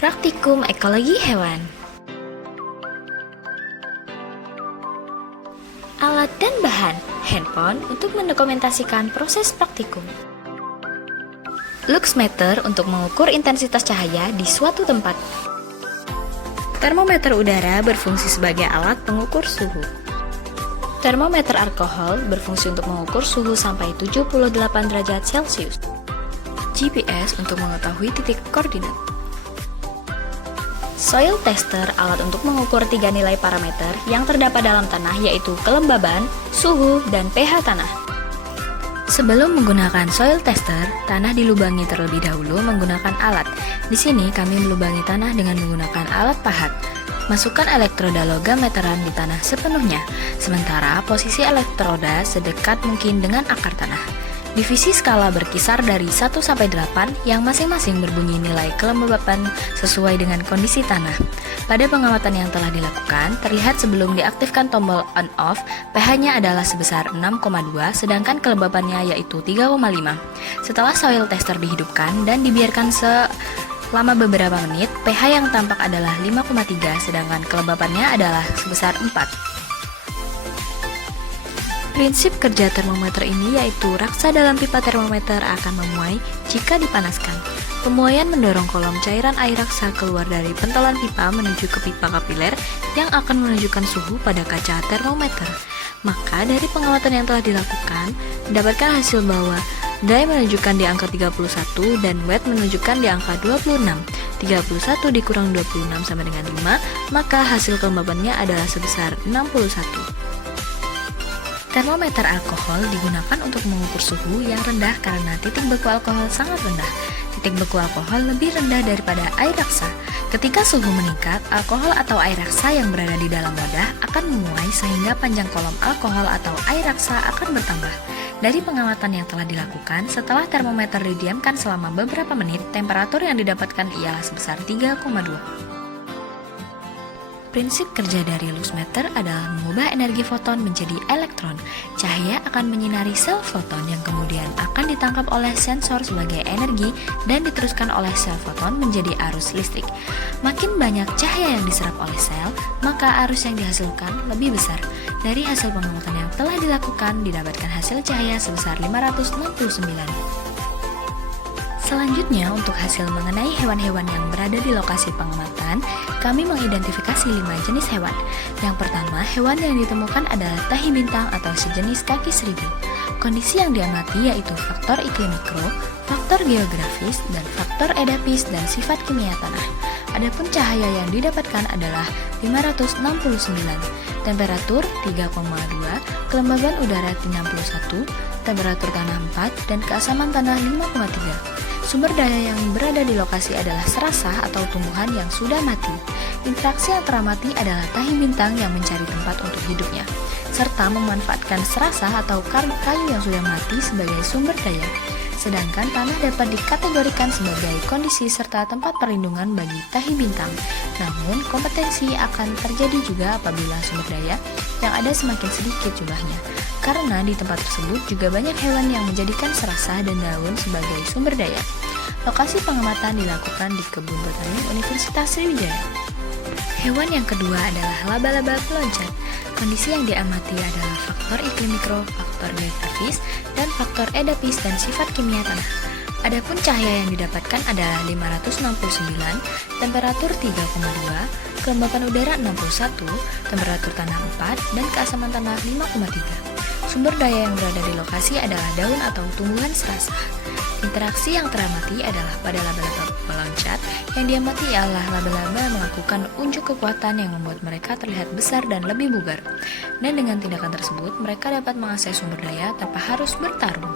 Praktikum Ekologi Hewan. Alat dan bahan: handphone untuk mendokumentasikan proses praktikum. Luxmeter untuk mengukur intensitas cahaya di suatu tempat. Termometer udara berfungsi sebagai alat pengukur suhu. Termometer alkohol berfungsi untuk mengukur suhu sampai 78 derajat Celcius. GPS untuk mengetahui titik koordinat. Soil tester, alat untuk mengukur 3 nilai parameter yang terdapat dalam tanah, yaitu kelembaban, suhu, dan pH tanah. Sebelum menggunakan soil tester, tanah dilubangi terlebih dahulu menggunakan alat. Di sini kami melubangi tanah dengan menggunakan alat pahat. Masukkan elektroda logam meteran di tanah sepenuhnya, sementara posisi elektroda sedekat mungkin dengan akar tanah. Divisi skala berkisar dari 1 sampai 8 yang masing-masing berbunyi nilai kelembaban sesuai dengan kondisi tanah. Pada pengamatan yang telah dilakukan, terlihat sebelum diaktifkan tombol on-off, pH-nya adalah sebesar 6,2 sedangkan kelembabannya yaitu 3,5. Setelah soil tester dihidupkan dan dibiarkan selama beberapa menit, pH yang tampak adalah 5,3 sedangkan kelembabannya adalah sebesar 4. Prinsip kerja termometer ini yaitu raksa dalam pipa termometer akan memuai jika dipanaskan. Pemuaian mendorong kolom cairan air raksa keluar dari pentolan pipa menuju ke pipa kapiler yang akan menunjukkan suhu pada kaca termometer. Maka dari pengamatan yang telah dilakukan, mendapatkan hasil bahwa dry menunjukkan di angka 31 dan wet menunjukkan di angka 26. 31 dikurang 26 sama dengan 5, maka hasil kelembabannya adalah sebesar 61. Termometer alkohol digunakan untuk mengukur suhu yang rendah karena titik beku alkohol sangat rendah. Titik beku alkohol lebih rendah daripada air raksa. Ketika suhu meningkat, alkohol atau air raksa yang berada di dalam wadah akan memuai sehingga panjang kolom alkohol atau air raksa akan bertambah. Dari pengamatan yang telah dilakukan, setelah termometer didiamkan selama beberapa menit, temperatur yang didapatkan ialah sebesar 3,2. Prinsip kerja dari luxmeter adalah mengubah energi foton menjadi elektron. Cahaya akan menyinari sel foton yang kemudian akan ditangkap oleh sensor sebagai energi dan diteruskan oleh sel foton menjadi arus listrik. Makin banyak cahaya yang diserap oleh sel, maka arus yang dihasilkan lebih besar. Dari hasil pengamatan yang telah dilakukan, didapatkan hasil cahaya sebesar 569. Selanjutnya, untuk hasil mengenai hewan-hewan yang berada di lokasi pengamatan, kami mengidentifikasi 5 jenis hewan. Yang pertama, hewan yang ditemukan adalah tahi bintang atau sejenis kaki seribu. Kondisi yang diamati yaitu faktor iklim mikro, faktor geografis, dan faktor edapis dan sifat kimia tanah. Adapun cahaya yang didapatkan adalah 569, temperatur 3,2, kelembaban udara 61, temperatur tanah 4, dan keasaman tanah 5,3. Sumber daya yang berada di lokasi adalah serasah atau tumbuhan yang sudah mati. Interaksi yang teramati adalah tahi bintang yang mencari tempat untuk hidupnya, serta memanfaatkan serasah atau kayu yang sudah mati sebagai sumber daya. Sedangkan tanah dapat dikategorikan sebagai kondisi serta tempat perlindungan bagi tahi bintang. Namun, kompetensi akan terjadi juga apabila sumber daya yang ada semakin sedikit jumlahnya. Karena di tempat tersebut juga banyak hewan yang menjadikan serasah dan daun sebagai sumber daya. Lokasi pengamatan dilakukan di Kebun Botani Universitas Sriwijaya. Hewan yang kedua adalah laba-laba peloncat. Kondisi yang diamati adalah faktor iklim mikro, faktor geografis, dan faktor edapis dan sifat kimia tanah. Adapun cahaya yang didapatkan adalah 569, temperatur 3,2, kelembapan udara 61, temperatur tanah 4, dan keasaman tanah 5,3. Sumber daya yang berada di lokasi adalah daun atau tumbuhan serasah. Interaksi yang teramati adalah pada laba-laba peloncat. Yang diamati ialah laba-laba melakukan unjuk kekuatan yang membuat mereka terlihat besar dan lebih bugar. Dan dengan tindakan tersebut, mereka dapat mengakses sumber daya tanpa harus bertarung.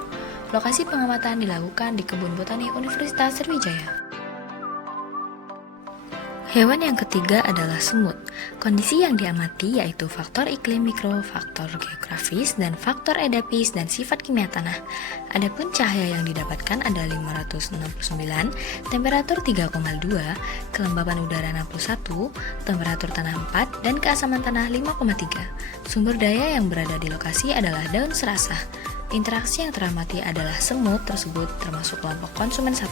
Lokasi pengamatan dilakukan di Kebun Botani Universitas Sriwijaya. Hewan yang ketiga adalah semut. Kondisi yang diamati yaitu faktor iklim mikro, faktor geografis, dan faktor edapis dan sifat kimia tanah. Adapun cahaya yang didapatkan adalah 569, temperatur 3,2, kelembapan udara 61, temperatur tanah 4, dan keasaman tanah 5,3. Sumber daya yang berada di lokasi adalah daun serasah. Interaksi yang teramati adalah semut tersebut termasuk kelompok konsumen 1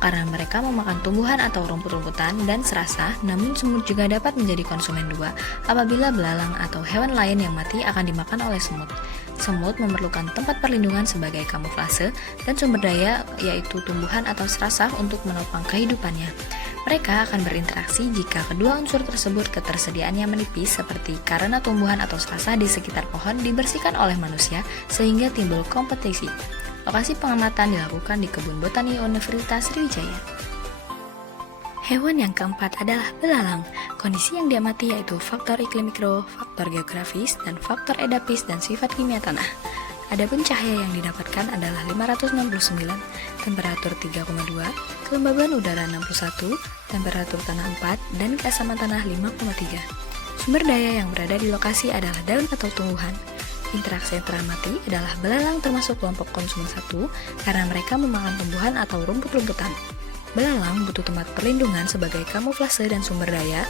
karena mereka memakan tumbuhan atau rumput-rumputan dan serasa, namun semut juga dapat menjadi konsumen 2 apabila belalang atau hewan lain yang mati akan dimakan oleh semut. Semut memerlukan tempat perlindungan sebagai kamuflase dan sumber daya yaitu tumbuhan atau serasah untuk menopang kehidupannya. Mereka akan berinteraksi jika kedua unsur tersebut ketersediaannya menipis seperti karena tumbuhan atau serasah di sekitar pohon dibersihkan oleh manusia sehingga timbul kompetisi. Lokasi pengamatan dilakukan di Kebun Botani Universitas Sriwijaya. Hewan yang keempat adalah belalang. Kondisi yang diamati yaitu faktor iklim mikro, faktor geografis, dan faktor edapis dan sifat kimia tanah. Adapun cahaya yang didapatkan adalah 569, temperatur 3,2, kelembaban udara 61, temperatur tanah 4, dan keasaman tanah 5,3. Sumber daya yang berada di lokasi adalah daun atau tumbuhan. Interaksi yang teramati adalah belalang termasuk kelompok konsumen 1 karena mereka memakan tumbuhan atau rumput-rumputan. Belalang butuh tempat perlindungan sebagai kamuflase dan sumber daya,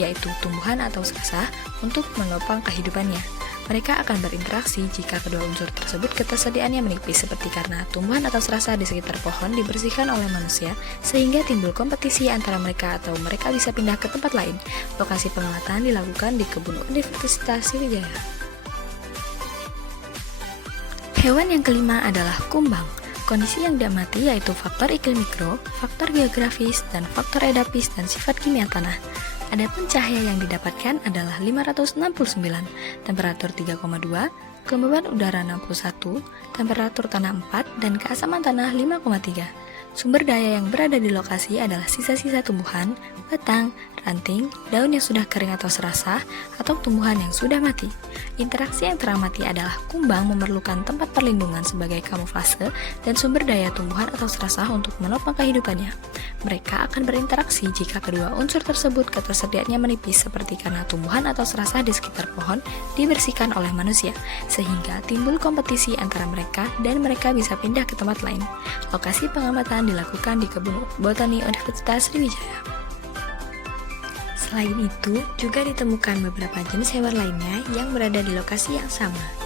yaitu tumbuhan atau serasah, untuk menopang kehidupannya. Mereka akan berinteraksi jika kedua unsur tersebut ketersediaannya menipis seperti karena tumbuhan atau serasah di sekitar pohon dibersihkan oleh manusia sehingga timbul kompetisi antara mereka atau mereka bisa pindah ke tempat lain. Lokasi pengamatan dilakukan di Kebun Universitas Sriwijaya. Hewan yang kelima adalah kumbang. Kondisi yang diamati yaitu faktor iklim mikro, faktor geografis, dan faktor edapis dan sifat kimia tanah. Adapun cahaya yang didapatkan adalah 569, temperatur 3,2, kelembaban udara 61, temperatur tanah 4, dan keasaman tanah 5,3. Sumber daya yang berada di lokasi adalah sisa-sisa tumbuhan, batang, ranting, daun yang sudah kering atau serasah, atau tumbuhan yang sudah mati. Interaksi yang teramati adalah kumbang memerlukan tempat perlindungan sebagai kamuflase dan sumber daya tumbuhan atau serasah untuk menopang kehidupannya. Mereka akan berinteraksi jika kedua unsur tersebut ketersediaannya menipis seperti karena tumbuhan atau serasah di sekitar pohon dibersihkan oleh manusia, sehingga timbul kompetisi antara mereka dan mereka bisa pindah ke tempat lain. Lokasi pengamatan dilakukan di Kebun Botani Universitas Sriwijaya. Selain itu, juga ditemukan beberapa jenis hewan lainnya yang berada di lokasi yang sama.